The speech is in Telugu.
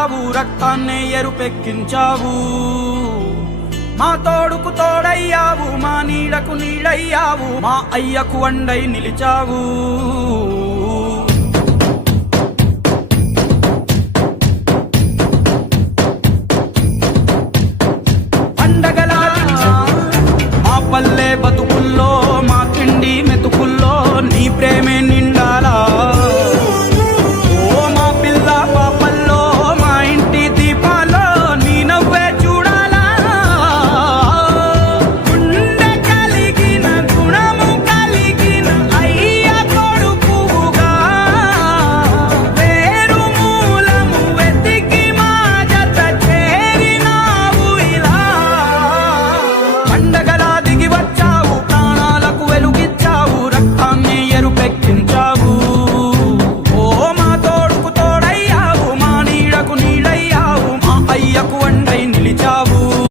పంచావు, రక్తాన్నే ఎరుపెక్కించావు. మా తోడుకు తోడయ్యావు, మా నీడకు నీడయ్యావు, మా అయ్యకు అండై నిలిచావు.